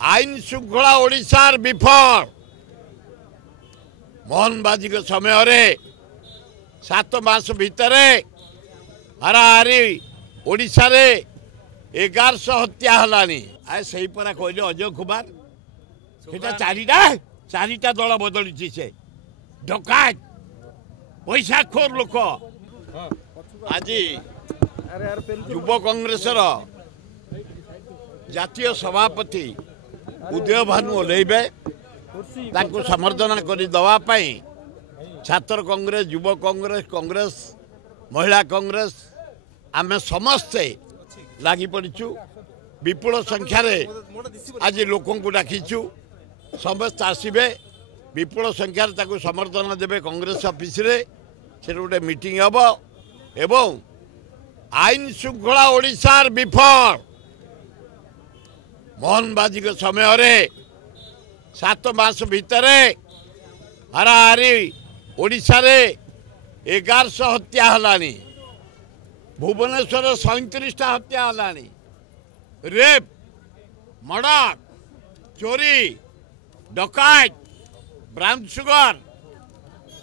आईन श्रृंखला ओडिशार विफल मोहनबाजी समय रे 7 मास भितर हाराहारी ओडिशा रे 1100 हत्या हलानी आए सही परा कहले अजय कुमार सेटा चारिटा दल बदली से डकायत पैसा खोर लोक आज युव कांग्रेस जातीय सभापति उदय भानु ओल्लैबे तांको समर्थन कर दवाई छात्र कांग्रेस युव कांग्रेस कांग्रेस महिला कांग्रेस आमे समस्ते लगी पड़ू विपुल संख्यार आज लोक डाकीचु समस्त आसबे विपुल संख्यार ताको समर्थन देवे कांग्रेस ऑफिस रे से गोटे मीटिंग हम एवं आईन श्रृंखला ओडिशार विफल मोहनबाजी समय रे 7 मास भितर हाराहारी ओडिशा रे 1100 हत्या हलानी भुवनेश्वर 37टा हत्या हलानी रेप मर्डर चोरी डकायत ब्राउन सुगर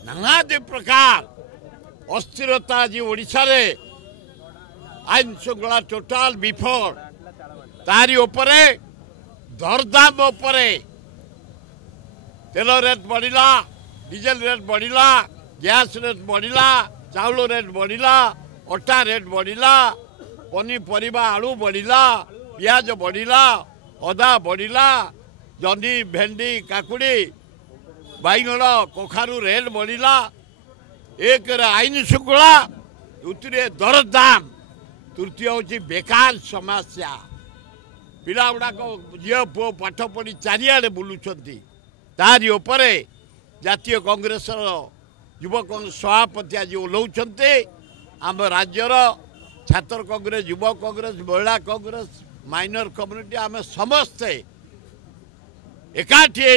नानादी प्रकार अस्थिरता आज ओडिशा रे आईन श्रृंखला टोटाल विफल तारी उपरे दरदाम उपरे तेल रेट बढ़िला डीजेल रेट बढ़िला गैस रेट बढ़िला चाउल रेट बढ़िला अटा रेट बढ़िला पनीपरिया आलू बढ़िला पियाज बढ़िला अदा बढ़िला जनी भेंडी काकुड़ी बैगण कखारू रेट बढ़िला एक आईन श्रृंखला द्वितीय दरदाम तृतीय हूँ बेकार समस्या पिला गुड़ाक झील पु पाठ पढ़ी चारिड़े बुलूंट तारी उपरे जातीय कांग्रेस युव कांग्रेस सभापति आज ओह्लाउंट आम राज्यर छात्र कांग्रेस युव कांग्रेस महिला कांग्रेस माइनर कम्युनिटी आम समस्ते एकाठी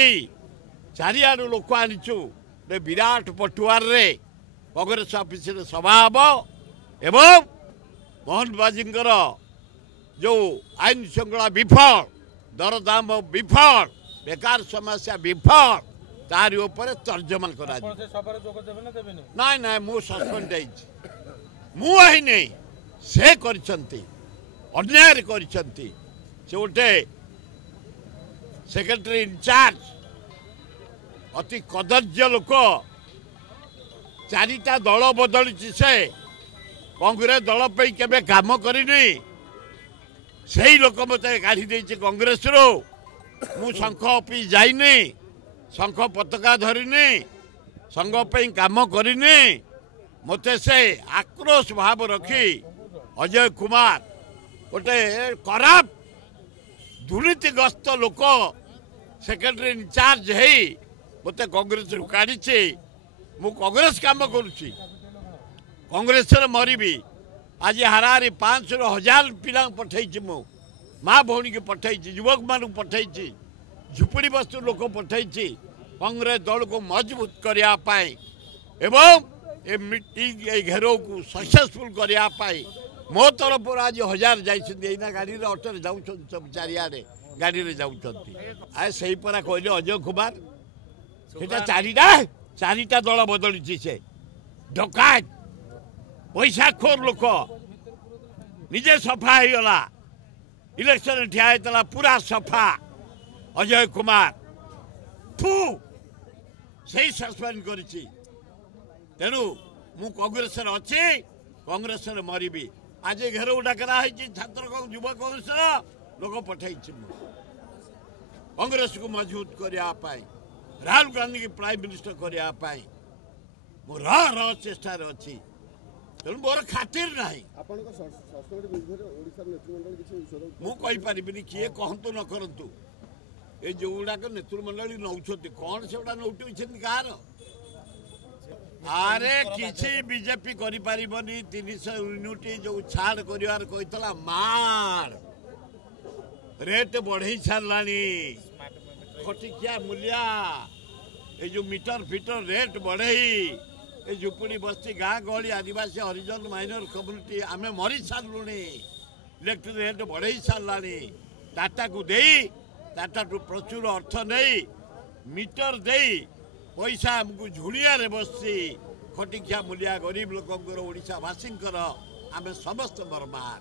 चारिड़ू लोक आनीचु विराट पटुआर रे कांग्रेस ऑफिस रे सभा हम एवं मोहनबाजी जो आईन श्रृंखला विफल दरदाम विफल बेकार समस्या विफल तारी ऊपर तर्जमा करा नाई नाई मु सस्पेंड मुई नहीं से अन्याय से गोटे सेक्रेटरी इनचार्ज अति कदर्य लोक चारिटा दल बदली से कांग्रेस दल पे केबे काम करनी से लोक मत काढ़ी कांग्रेस रो मु शंख ऑफिस जाइनी शंख पताका धरिनी संघ पे काम करनी मत से आक्रोश भाव रखी अजय कुमार गोटे खराब दुर्नीतिग्रस्त लोक सेक्रेटरी इनचार्ज है मत कांग्रेस रू काढ़ी मु कांग्रेस काम करुच्ची कांग्रेस मरबी आज हाराहारी 500,000 पिला पठे मु माँ भौणी की पठे युवक मान पठे झुपड़ी बस्तु लोक पठे कांग्रेस दल को मजबूत करने एवं ए मीटिंग घेराव को सक्सेसफुल करने मो तरफ आज 1000 जाना गाड़ी ऑटो जाऊँ सब चारिड़े गाड़ी जाऊँ से परा कहले अजय कुमार सेटा चारिटा दल बदली से डकायत पैसा खोर लोक निजे सफा हो गला इलेक्शन ठिया होता पूरा सफा अजय कुमार फू से सस्पेंड कर तेणु मु कांग्रेस अच्छी कांग्रेस मरबी आज घेराव डाकरा छात्र युवा कांग्रेस लोक पठे कांग्रेस को मजबूत करने राहुल गांधी की प्राइम मिनिस्टर करने मो चेष्टा अच्छी तेणु मोर खातिर ना मुझे किए कहतु न करूँ ये जो गुड़ाक नेतृमंडली नौ कौन से गुड़ा नौटुं कार आरे किसी बीजेपी करी 300 यूनिट जो छाड़ कर मार रेट बढ़ई सारा खटिकिया मूल्या ये जो मीटर फिटर रेट बढ़ई ये झुपड़ी बस्ती गाँ गहली आदिवासी हरिजन माइनर कम्युनिटी आमे मरी सारूँ इलेक्ट्रिक रेट बढ़ई सारा टाटा को दे ताठू प्रचुर अर्थ नहीं मीटर दे पैसा आमको झुड़िया बसी खटिकिया मूलिया गरीब लोकंर ओडिशावासी आम समस्त बर्बाद।